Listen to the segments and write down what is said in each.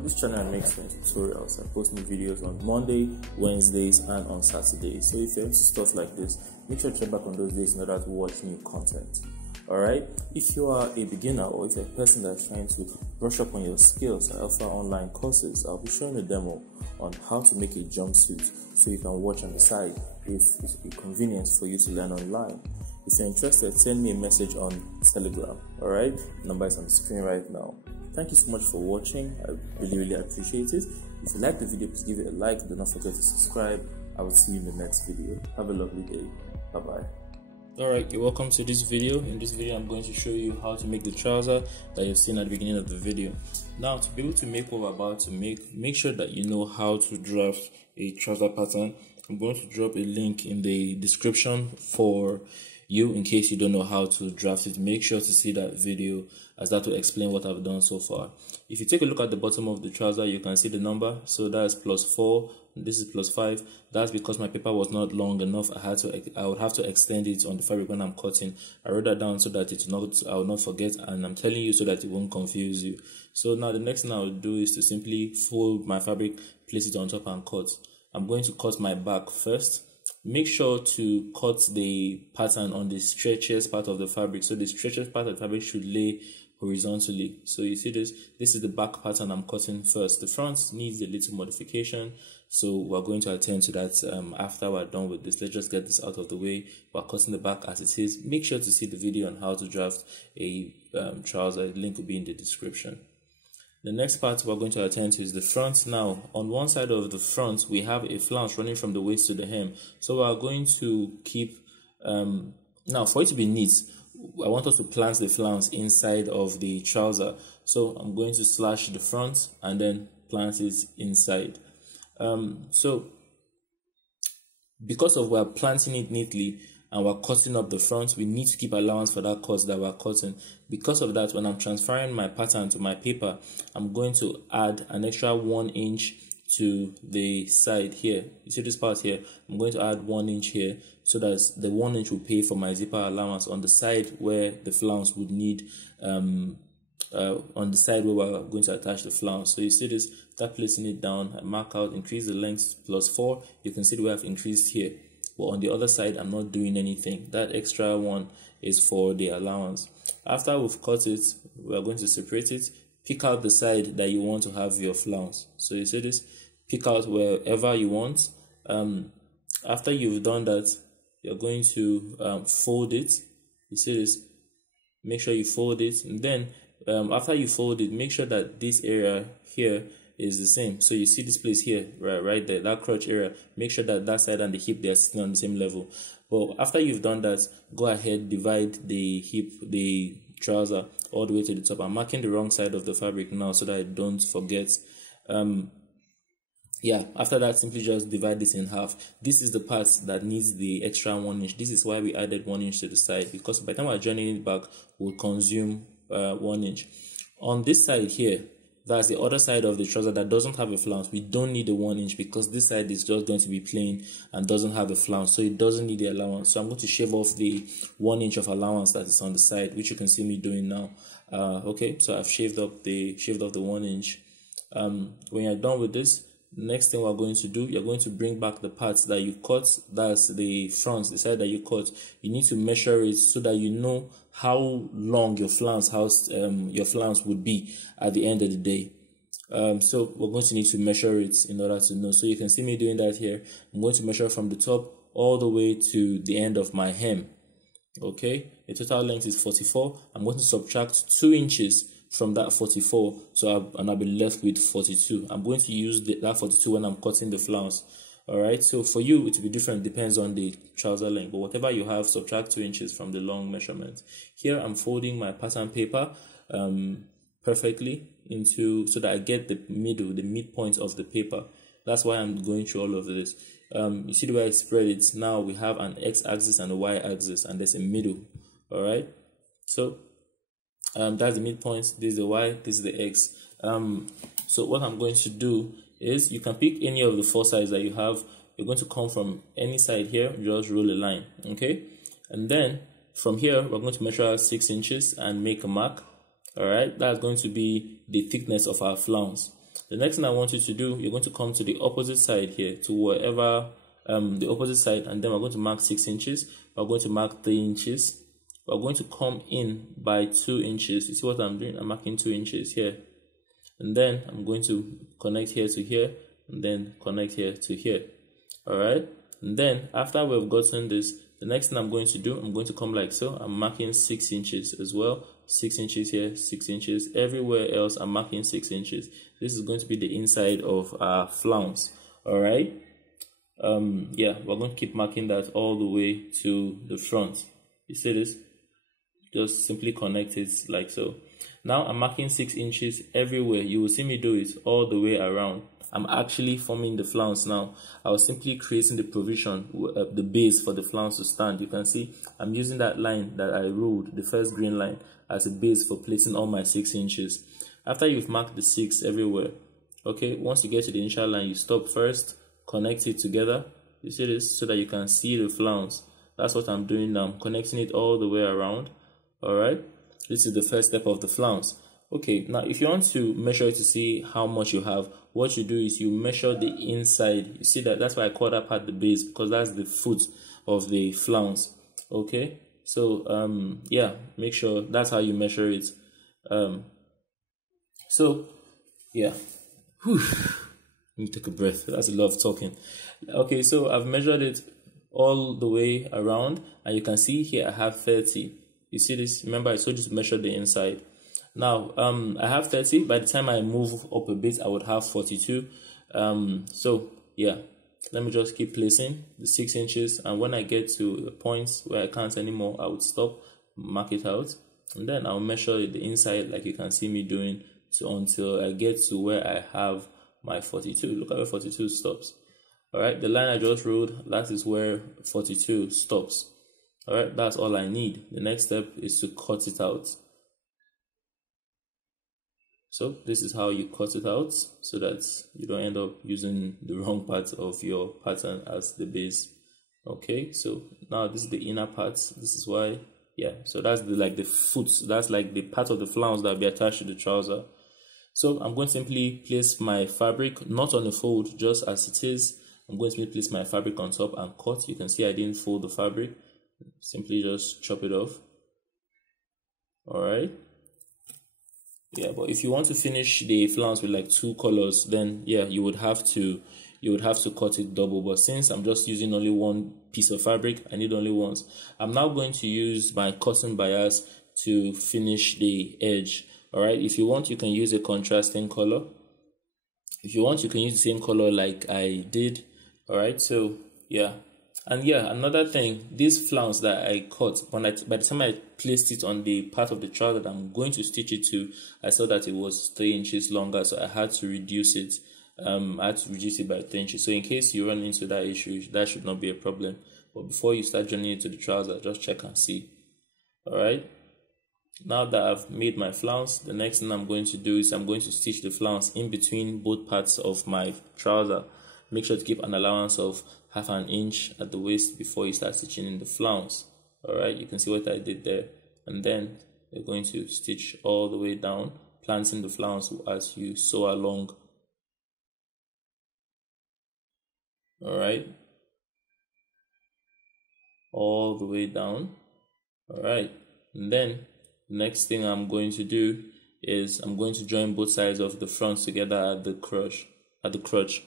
On this channel, I make tutorials. I post new videos on Monday, Wednesdays, and on Saturdays. So if you're into stuff like this, make sure to check back on those days in order to watch new content. Alright, if you are a beginner or if you're a person that's trying to brush up on your skills, I offer online courses. I'll be showing a demo on how to make a jumpsuit so you can watch on the side if it's a convenience for you to learn online. If you're interested, send me a message on Telegram. Alright, the number is on the screen right now. Thank you so much for watching. I really appreciate it. If you like the video, please give it a like. Do not forget to subscribe. I will see you in the next video. Have a lovely day. Bye bye. Alright, you're welcome to this video. In this video, I'm going to show you how to make the trouser that you've seen at the beginning of the video. Now, to be able to make what we're about to make sure that you know how to draft a trouser pattern. I'm going to drop a link in the description for you in case you don't know how to draft it. Make sure to see that video as that will explain what I've done so far. If you take a look at the bottom of the trouser, you can see the number. So that's +4. This is +5. That's because my paper was not long enough. I would have to extend it on the fabric when I'm cutting. I wrote that down so that I will not forget, and I'm telling you so that it won't confuse you. So now the next thing I will do is to simply fold my fabric, place it on top, and cut. I'm going to cut my back first. Make sure to cut the pattern on the stretchiest part of the fabric. So the stretchiest part of the fabric should lay horizontally. So you see this is the back pattern I'm cutting first. The front needs a little modification, so we're going to attend to that after we're done with this. Let's just get this out of the way. We're cutting the back as it is. Make sure to see the video on how to draft a trouser. The link will be in the description. The next part we're going to attend to is the front. Now, on one side of the front, we have a flounce running from the waist to the hem. So we're going to keep, now for it to be neat, I want us to plant the flounce inside of the trouser. So I'm going to slash the front and then plant it inside. So because of we're planting it neatly and we're cutting up the front, we need to keep allowance for that cut that we're cutting. Because of that, when I'm transferring my pattern to my paper, I'm going to add an extra 1 inch to the side here. You see this part here? I'm going to add 1 inch here so that the 1 inch will pay for my zipper allowance on the side where the flounce would need, on the side where we're going to attach the flounce. So you see this, start placing it down, I mark out, increase the length +4. You can see the way I've increased here. But on the other side, I'm not doing anything. That extra one is for the allowance. After we've cut it, we're going to separate it. Pick out the side that you want to have your flounce. So you see this, pick out wherever you want. After you've done that, you're going to fold it. You see this, make sure you fold it. And then after you fold it, make sure that this area here is the same. So you see this place here, right there, that crotch area. Make sure that that side and the hip, they're sitting on the same level. But after you've done that, go ahead, divide the hip, the trouser, all the way to the top. I'm marking the wrong side of the fabric now so that I don't forget. Yeah, after that, simply just divide this in half. This is the part that needs the extra 1 inch. This is why we added 1 inch to the side, because by the time we're joining it back, we'll consume 1 inch. On this side here, that's the other side of the trouser that doesn't have a flounce. We don't need a 1 inch because this side is just going to be plain and doesn't have a flounce, so it doesn't need the allowance. So I'm going to shave off the 1 inch of allowance that is on the side, which you can see me doing now. Okay, so I've shaved off the 1 inch. When you're done with this, next thing we're going to do, you're going to bring back the parts that you cut. That's the front, the side that you cut. You need to measure it so that you know how long your flounce would be at the end of the day. So we're going to need to measure it in order to know. So you can see me doing that here. I'm going to measure from the top all the way to the end of my hem. Okay, the total length is 44. I'm going to subtract 2 inches from that 44, so I'll be left with 42. I'm going to use that 42 when I'm cutting the flounce. Alright, so for you it will be different, depends on the trouser length, but whatever you have, subtract 2 inches from the long measurement. Here I'm folding my pattern paper perfectly so that I get the midpoint of the paper. That's why I'm going through all of this. You see the way I spread it? Now we have an x-axis and a y-axis, and there's a middle. Alright, so that's the midpoint, this is the y, this is the x. So what I'm going to do is, you can pick any of the 4 sides that you have. You're going to come from any side here, just roll a line, okay? And then from here, we're going to measure 6 inches and make a mark. All right, that's going to be the thickness of our flounce. The next thing I want you to do, you're going to come to the opposite side here, to wherever the opposite side, and then we're going to mark 6 inches. We're going to mark 3 inches. We're going to come in by 2 inches. You see what I'm doing? I'm marking 2 inches here, and then I'm going to connect here to here, and then connect here to here. All right, and then after we've gotten this, the next thing I'm going to do, I'm going to come like so. I'm marking 6 inches as well. 6 inches here, 6 inches. Everywhere else, I'm marking 6 inches. This is going to be the inside of our flounce. All right. Yeah, we're going to keep marking that all the way to the front. You see this? Just simply connect it like so. Now I'm marking 6 inches everywhere. You will see me do it all the way around. I'm actually forming the flounce now. I was simply creating the provision, the base for the flounce to stand. You can see I'm using that line that I ruled, the first green line, as a base for placing all my 6 inches. After you've marked the 6 everywhere, okay, once you get to the initial line, you stop first, connect it together. You see this? So that you can see the flounce. That's what I'm doing now. I'm connecting it all the way around. All right, this is the first step of the flounce. Okay, now if you want to measure it to see how much you have, what you do is you measure the inside. You see that? That's why I call that part the base, because that's the foot of the flounce. Okay, so yeah, make sure that's how you measure it. So yeah, whew. Let me take a breath. That's a lot of talking. Okay, so I've measured it all the way around, and you can see here I have 30. You see this? Remember, I told you to measure the inside. Now, I have 30. By the time I move up a bit, I would have 42. So yeah, let me just keep placing the 6 inches, and when I get to a point where I can't anymore, I would stop, mark it out, and then I'll measure the inside like you can see me doing, so until I get to where I have my 42. Look at where 42 stops. All right, the line I just ruled, that is where 42 stops. All right, that's all I need. The next step is to cut it out. So this is how you cut it out, so that you don't end up using the wrong part of your pattern as the base. Okay, so now this is the inner part. This is why, yeah, so that's the foot. That's like the part of the flounce that will be attached to the trouser. So I'm going to simply place my fabric, not on a fold, just as it is. I'm going to simply place my fabric on top and cut. You can see I didn't fold the fabric. Simply just chop it off. All right. Yeah, but if you want to finish the flounce with like 2 colors, then yeah, you would have to cut it double. But since I'm just using only one piece of fabric, I need only once. I'm now going to use my cotton bias to finish the edge. All right, if you want, you can use a contrasting color. If you want, you can use the same color like I did. All right, so yeah. And yeah, another thing, this flounce that I cut, by the time I placed it on the part of the trouser that I'm going to stitch it to, I saw that it was 3 inches longer, so I had to reduce it. I had to reduce it by 3 inches. So in case you run into that issue, that should not be a problem. But before you start joining it to the trouser, just check and see. All right. Now that I've made my flounce, the next thing I'm going to do is I'm going to stitch the flounce in between both parts of my trouser. Make sure to keep an allowance of half an inch at the waist before you start stitching in the flounce. All right, you can see what I did there. And then you're going to stitch all the way down, planting the flounce as you sew along. All right, all the way down. All right, and then the next thing I'm going to do is I'm going to join both sides of the front together at the crotch.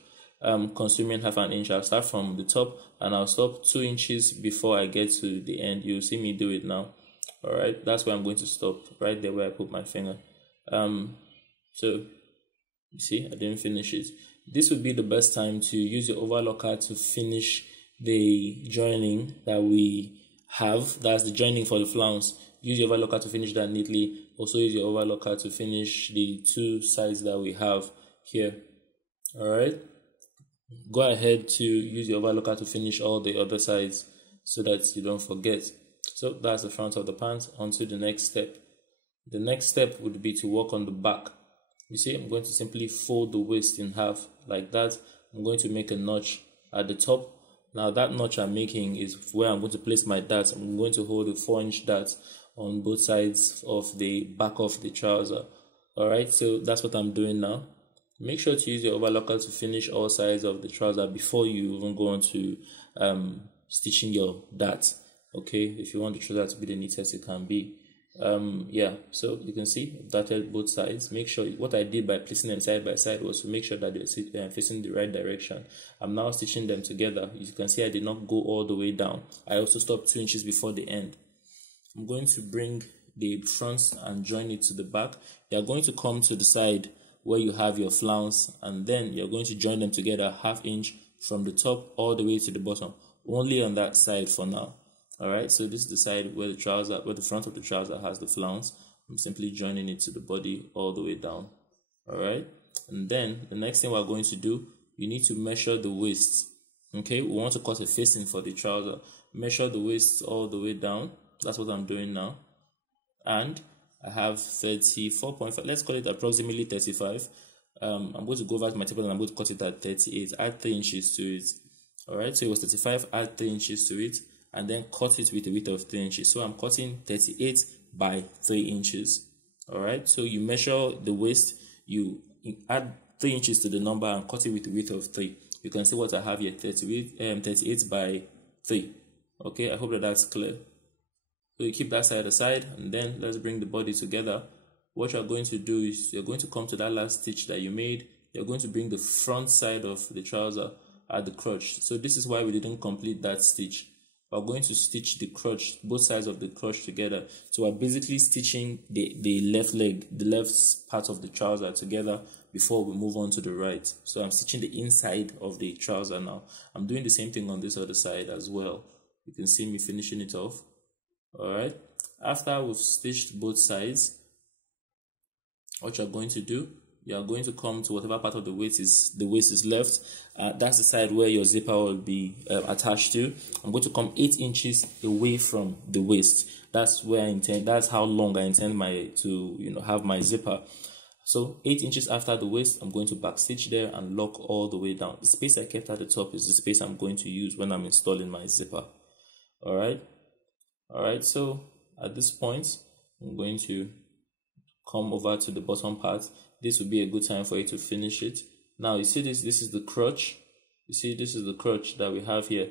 Consuming half an inch. I'll start from the top and I'll stop 2 inches before I get to the end. You'll see me do it now. All right, that's where I'm going to stop, right there where I put my finger. So you see, I didn't finish it. This would be the best time to use your overlocker to finish the joining that we have. That's the joining for the flounce. Use your overlocker to finish that neatly. Also use your overlocker to finish the 2 sides that we have here. All right. Go ahead to use your overlocker to finish all the other sides so that you don't forget. So that's the front of the pants. On to the next step. The next step would be to work on the back. You see, I'm going to simply fold the waist in half like that. I'm going to make a notch at the top. Now that notch I'm making is where I'm going to place my darts. I'm going to hold a 4-inch dart on both sides of the back of the trouser. All right, so that's what I'm doing now. Make sure to use your overlocker to finish all sides of the trouser before you even go on to stitching your dart. Okay, if you want the trouser to be the neatest it can be. Yeah, so you can see I've darted both sides. Make sure what I did by placing them side by side was to make sure that they're facing the right direction. I'm now stitching them together. You can see I did not go all the way down. I also stopped 2 inches before the end. I'm going to bring the front and join it to the back. You're going to come to the side where you have your flounce, and then you're going to join them together 1/2 inch from the top all the way to the bottom, only on that side for now. All right, so this is the side where the front of the trouser has the flounce. I'm simply joining it to the body all the way down. All right, and then the next thing we're going to do, you need to measure the waist. Okay, we want to cut a facing for the trouser. Measure the waist all the way down. That's what I'm doing now. And I have 34.5, let's call it approximately 35. I'm going to go over to my table and I'm going to cut it at 38. Add 3 inches to it. All right, so it was 35, add 3 inches to it, and then cut it with a width of 3 inches. So I'm cutting 38 by 3 inches. All right, so you measure the waist, you add 3 inches to the number and cut it with a width of 3. You can see what I have here, 38 by 3. Okay, I hope that's clear. So you keep that side aside, and then let's bring the body together. What you're going to do is you're going to come to that last stitch that you made. You're going to bring the front side of the trouser at the crotch. So this is why we didn't complete that stitch. We're going to stitch the crotch, both sides of the crotch together. So we're basically stitching the left leg, the left part of the trouser together before we move on to the right. So I'm stitching the inside of the trouser now. I'm doing the same thing on this other side as well. You can see me finishing it off. Alright, after we've stitched both sides, what you're going to do, you're going to come to whatever part of the waist is left. That's the side where your zipper will be attached to. I'm going to come 8 inches away from the waist. That's where I intend, that's how long I intend to have my zipper. So 8 inches after the waist, I'm going to back stitch there and lock all the way down. The space I kept at the top is the space I'm going to use when I'm installing my zipper. Alright, so at this point, I'm going to come over to the bottom part. This would be a good time for you to finish it. Now, you see this is the crotch. You see, this is the crotch that we have here.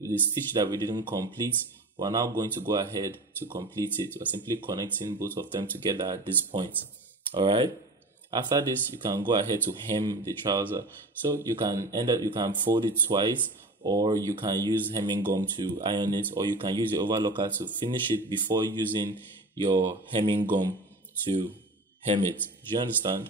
The stitch that we didn't complete, we're now going to go ahead to complete it. We're simply connecting both of them together at this point. Alright, after this, you can go ahead to hem the trouser. So you can fold it twice, or you can use hemming gum to iron it, or you can use your overlocker to finish it before using your hemming gum to hem it. Do you understand?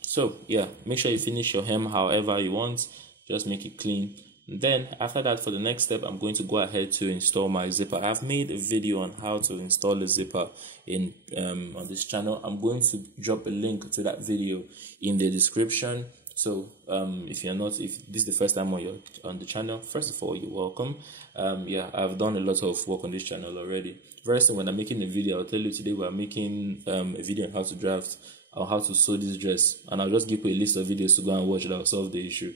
So yeah, make sure you finish your hem however you want. Just make it clean. And then after that, for the next step, I'm going to go ahead to install my zipper. I've made a video on how to install a zipper on this channel. I'm going to drop a link to that video in the description. So if this is the first time you're on the channel, first of all, you're welcome. Yeah, I've done a lot of work on this channel already. Very soon when I'm making a video, I'll tell you today we're making a video on how to draft or how to sew this dress, and I'll just give you a list of videos to go and watch that will solve the issue.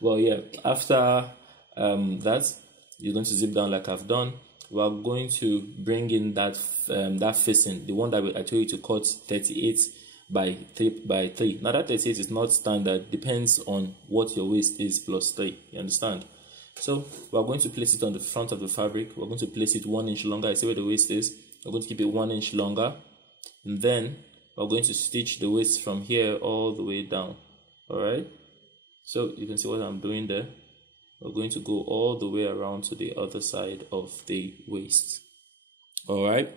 Well, yeah, after that, you're going to zip down like I've done. We're going to bring in that facing, the one that I told you to cut 38 by 3. Now that 38 is not standard, depends on what your waist is plus 3. You understand? So we're going to place it on the front of the fabric. We're going to place it 1 inch longer. I see where the waist is. We're going to keep it 1 inch longer, and then we're going to stitch the waist from here all the way down. All right. So you can see what I'm doing there. We're going to go all the way around to the other side of the waist. All right.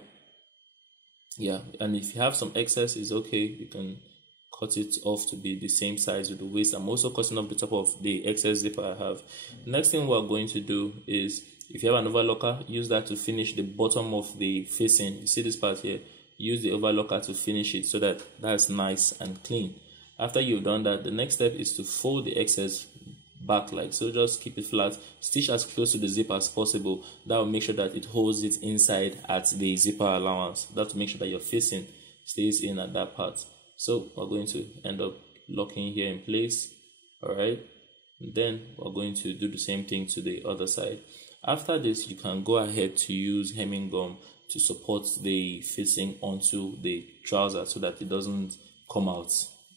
Yeah, and if you have some excess, it's okay. You can cut it off to be the same size with the waist. I'm also cutting off the top of the excess zipper I have. Next thing we're going to do is, if you have an overlocker, use that to finish the bottom of the facing. You see this part here? Use the overlocker to finish it so that that's nice and clean. After you've done that, the next step is to fold the excess back like so. Just keep it flat, stitch as close to the zipper as possible. That will make sure that it holds it inside at the zipper allowance. That will make sure that your facing stays in at that part. So we're going to end up locking here in place. All right, and then we're going to do the same thing to the other side. After this, you can go ahead to use hemming gum to support the facing onto the trouser so that it doesn't come out.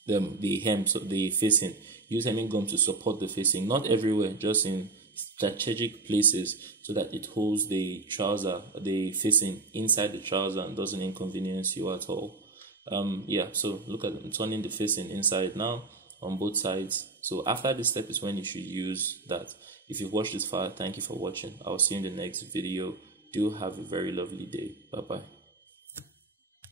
the hem, so the facing. Use hemming gum to support the facing, not everywhere, just in strategic places, so that it holds the trouser, the facing inside the trouser, and doesn't inconvenience you at all. Yeah, so look at turning the facing inside now on both sides. So after this step is when you should use that. If you've watched this far, thank you for watching. I'll see you in the next video. Do have a very lovely day. Bye bye.